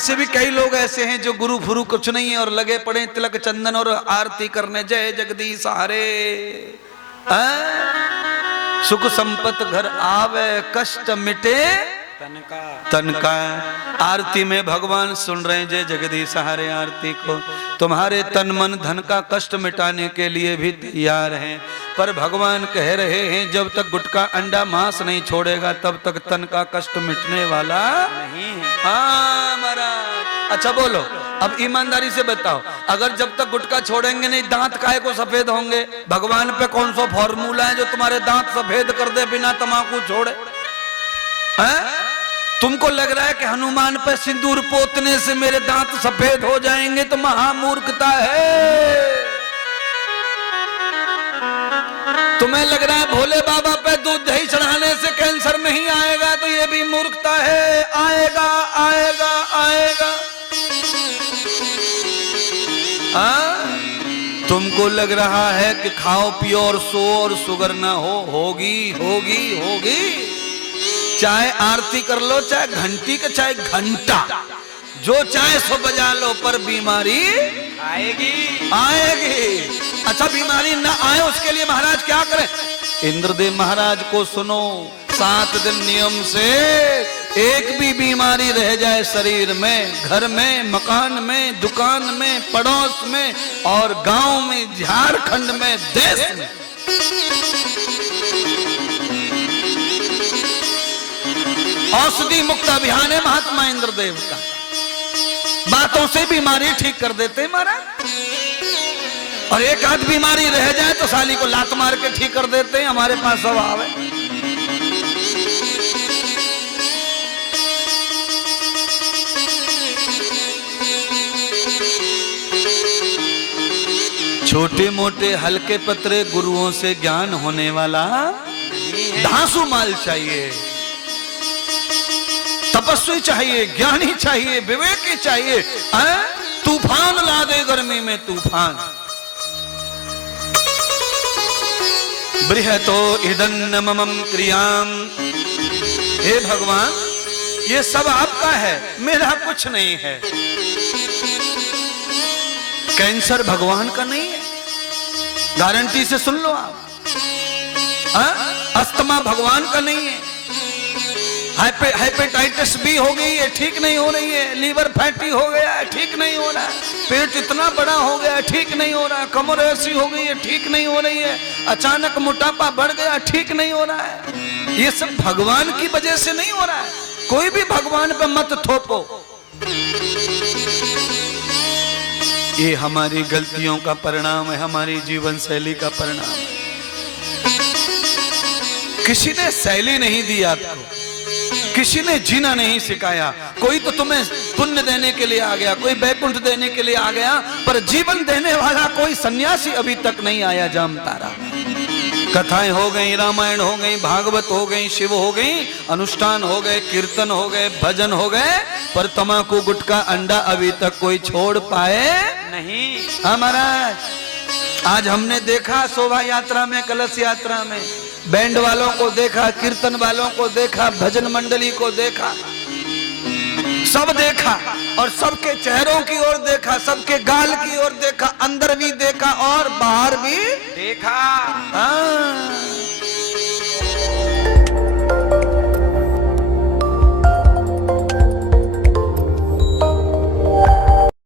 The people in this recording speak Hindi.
से भी कई लोग ऐसे हैं जो गुरु फुरु कुछ नहीं है और लगे पड़े तिलक चंदन और आरती करने, जय जगदीश हरे। सुख संपत घर आवे, कष्ट मिटे तन का। आरती में भगवान सुन रहे हैं जय जगदीश हरे आरती को, तुम्हारे तन मन धन का कष्ट मिटाने के लिए भी तैयार हैं। पर भगवान कह रहे हैं जब तक गुटखा अंडा मांस नहीं छोड़ेगा तब तक तन का कष्ट मिटने वाला नहीं है। हाँ महाराज। अच्छा बोलो, अब ईमानदारी से बताओ, अगर जब तक गुटखा छोड़ेंगे नहीं दांत काहे को सफेद होंगे? भगवान पे कौन सा फॉर्मूला है जो तुम्हारे दांत सफेद कर दे बिना तंबाकू छोड़े? तुमको लग रहा है कि हनुमान पे सिंदूर पोतने से मेरे दांत सफेद हो जाएंगे, तो महामूर्खता है। तुम्हें लग रहा है भोले बाबा पे दूध दही चढ़ाने से कैंसर नहीं आएगा, तो ये भी मूर्खता है। आएगा आएगा आएगा। तुमको लग रहा है कि खाओ पियो और सो और शुगर ना हो, होगी होगी होगी। चाहे आरती कर लो, चाहे घंटी का, चाहे घंटा, जो चाहे सो बजा लो, पर बीमारी आएगी आएगी। अच्छा बीमारी ना आए उसके लिए महाराज क्या करें? इंद्रदेव महाराज को सुनो, 7 दिन नियम से एक भी बीमारी रह जाए शरीर में, घर में, मकान में, दुकान में, पड़ोस में और गांव में, झारखंड में, देश में, औषधि मुक्त अभियान है महात्मा इंद्रदेव का। बातों से बीमारी ठीक कर देते महाराज। और एक आध बीमारी रह जाए तो साली को लात मार के ठीक कर देते हैं। हमारे पास स्वभाव है। छोटे मोटे हल्के पतरे गुरुओं से ज्ञान होने वाला धांसू माल चाहिए, तपस्वी चाहिए, ज्ञानी चाहिए, विवेकी चाहिए। तूफान ला दे गर्मी में तूफान। बृहतो इदन्न ममम क्रियाम। हे भगवान ये सब आपका है, मेरा कुछ नहीं है। कैंसर भगवान का नहीं है, गारंटी से सुन लो आप। अस्थमा भगवान का नहीं है। हेपेटाइटिस बी हो गई है, ठीक नहीं हो रही है। लीवर फैटी हो गया है, ठीक नहीं हो रहा है। पेट इतना बड़ा हो गया है, ठीक नहीं हो रहा है। कमर ऐसी हो गई है, ठीक नहीं हो रही है। अचानक मोटापा बढ़ गया, ठीक नहीं हो रहा है। ये सब भगवान की वजह से नहीं हो रहा है। कोई भी भगवान पे मत थोपो। ये हमारी गलतियों का परिणाम है, हमारी जीवन शैली का परिणाम है। किसी ने शैली नहीं दी आपको, किसी ने जीना नहीं सिखाया। कोई तो तुम्हें पुण्य देने के लिए आ गया, कोई वैकुंठ देने के लिए आ गया, पर जीवन देने वाला कोई सन्यासी अभी तक नहीं आया। जामतारा कथाएं हो गई, रामायण हो गई, भागवत हो गई, शिव हो गई, अनुष्ठान हो गए, कीर्तन हो गए, भजन हो गए, पर तम्बाकू गुटखा अंडा अभी तक कोई छोड़ पाए नहीं। महाराज आज हमने देखा शोभा यात्रा में, कलश यात्रा में, बैंड वालों को देखा, कीर्तन वालों को देखा, भजन मंडली को देखा, सब देखा और सबके चेहरों की ओर देखा, सबके गाल की ओर देखा, अंदर भी देखा और बाहर भी देखा।